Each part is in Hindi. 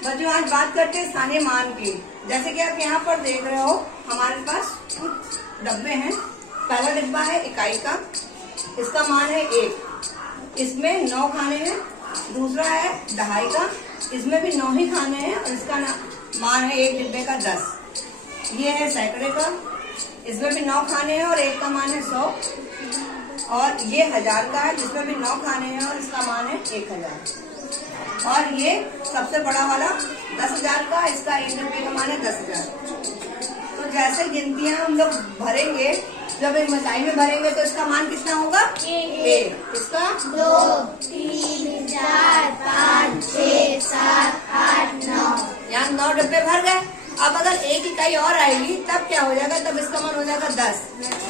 बच्चों आज बात करते हैं स्थानीय मान की। जैसे कि आप यहाँ पर देख रहे हो हमारे पास कुछ डब्बे हैं। पहला डिब्बा है इकाई का, इसका मान है 1, इसमें 9 खाने हैं। दूसरा है दहाई का, इसमें भी 9 ही खाने हैं और इसका मान है एक डिब्बे का 10। ये है सैकड़े का, इसमें भी 9 खाने हैं और एक का मान है 100। और ये 1000 का है जिसमें भी 9 खाने हैं और इसका मान है 1000। और ये सबसे बड़ा वाला 10,000 का, इसका एक डिब्बे का मान है 10,000। तो जैसे गिनतियां हम लोग भरेंगे, जब एक मिठाई में भरेंगे तो इसका मान कितना होगा? 1। इसका 2, 3, 4, 5, 6, 7, 8, 9। यहाँ 9 डब्बे भर गए। अब अगर एक इकाई और आएगी तब क्या हो जाएगा? तब इसका मान हो जाएगा 10।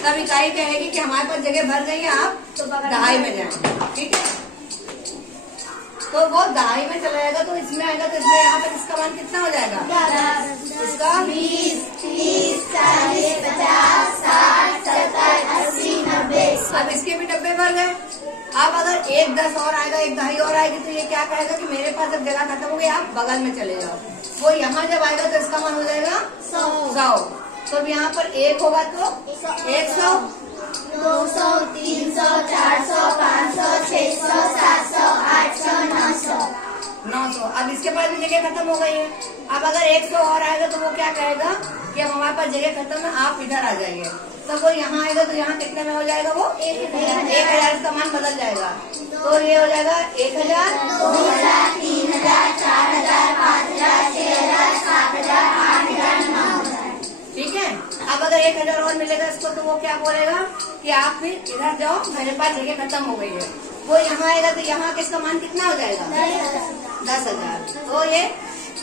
तब इकाई कहेगी कि हमारे पास जगह भर गई है, आप तो दहाई में जाए। ठीक है, तो वो दहाई में चला जाएगा तो इसमें आएगा, तो इसमें यहाँ पर इसका मान कितना हो जाएगा? 10, इसका 20, 30, 40, 50, 60, 70, 80, 90। अब इसके भी डब्बे भर गए। अब अगर एक 10 और आएगा, एक दहाई और आएगी तो ये क्या कहेगा कि मेरे पास अब जगह खत्म हो गई, आप बगल में चले जाओ। वो यहाँ जब आएगा तो इसका मान हो जाएगा 100। तो अब यहाँ पर 1 होगा तो 100, 200, 300, 400, 500, 600, 700, 800, 900। 900। अब इसके पास भी जगह खत्म हो गई है। अब अगर 100 और आएगा तो वो क्या कहेगा कि अब हमारे पास जगह खत्म है, आप इधर आ जाइए। तो वो यहाँ आएगा तो यहाँ कितने में हो जाएगा? वो 1000 का मान बदल जाएगा। तो ये हो जाएगा 1000, 2000, 3000, 4000, 5000, 6000, 7000, 8000, 9000। ठीक है। अब अगर 1000 और मिलेगा इसको तो वो क्या बोलेगा कि आप फिर इधर जाओ, मेरे पास जगह खत्म हो गई है। वो यहाँ आएगा तो यहाँ किसका मान कितना हो जाएगा? 10,000। तो ये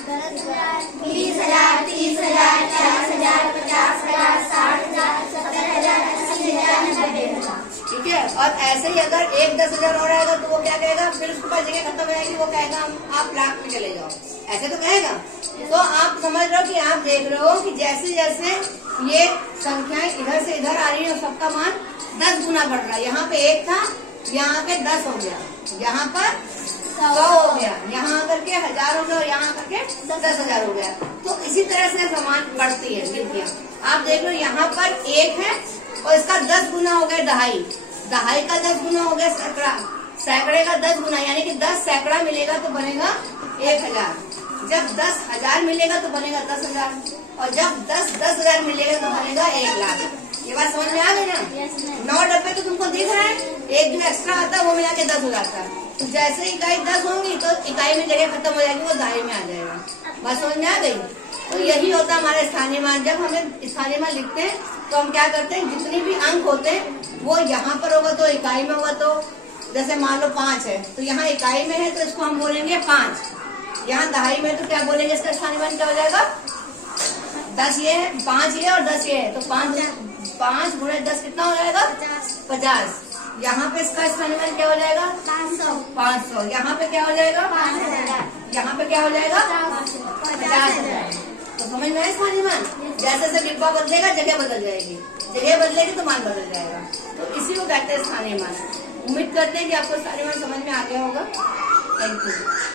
20,000, 30,000, 40,000, 50,000, 60,000, 70,000, 80,000, 90,000। ठीक है। और ऐसे ही अगर एक 10,000 और आएगा तो वो क्या कहेगा? फिर उसके पास जगह खत्म हो जाएगी, वो कहेगा आप लाख में चले जाओ, ऐसे तो कहेगा। तो आप समझ रहे हो कि आप देख रहे हो कि जैसे जैसे ये संख्याएं इधर से इधर आ रही है, सबका मान 10 गुना बढ़ रहा है। यहाँ पे 1 था, यहाँ पे 10 हो गया, यहाँ पर 100 हो गया, यहाँ आकर के 1000 हो गया और यहाँ आकर के 10,000 हो गया। तो इसी तरह से समान बढ़ती है गिनतियाँ। आप देख लो यहाँ पर 1 है और इसका 10 गुना हो गया दहाई, दहाई का 10 गुना हो गया सैकड़ा, सैकड़े का 10 गुना, यानी कि 10 सैकड़ा मिलेगा तो बनेगा 1000। जब 10,000 मिलेगा तो बनेगा 10,000 और जब 10,000 मिलेगा तो बनेगा 1,00,000। ये बात समझ में आ गई ना? 9 डब्बे तो तुमको दिख रहा है, एक जो एक्स्ट्रा आता है वो मिला के 10 हो जाता है। तो जैसे इकाई 10 होंगी तो इकाई में जगह खत्म हो जाएगी, वो दहाई में आ जाएगा। बात समझ में आ गई? तो यही होता है हमारे स्थानीय मान। जब हमें स्थानीय मान लिखते हैं तो हम क्या करते हैं, जितनी भी अंक होते हैं वो यहाँ पर होगा तो इकाई में होगा। तो जैसे मान लो 5 है तो यहाँ इकाई में है तो इसको हम बोलेंगे 5। यहाँ दहाई में तो क्या बोलेंगे, इसका स्थानीय मान क्या हो जाएगा? 10 ये है, 5 ये और 10 ये है, तो 5 गुणे 10 कितना हो जाएगा? 50। यहाँ पे इसका स्थानीय मान क्या हो जाएगा? 500। यहाँ पे क्या हो जाएगा? 5,000। यहाँ पे क्या हो जाएगा? 50,000। तो समझ में आया स्थानीय मान? जैसे जैसे डिब्बा बदलेगा जगह बदल जाएगी, जगह बदलेगी तो मान बदल जाएगा। तो इसी को कहते हैं स्थानीय मान। उम्मीद करते हैं कि आपको स्थानीय मान समझ में आ गया होगा। Thank you.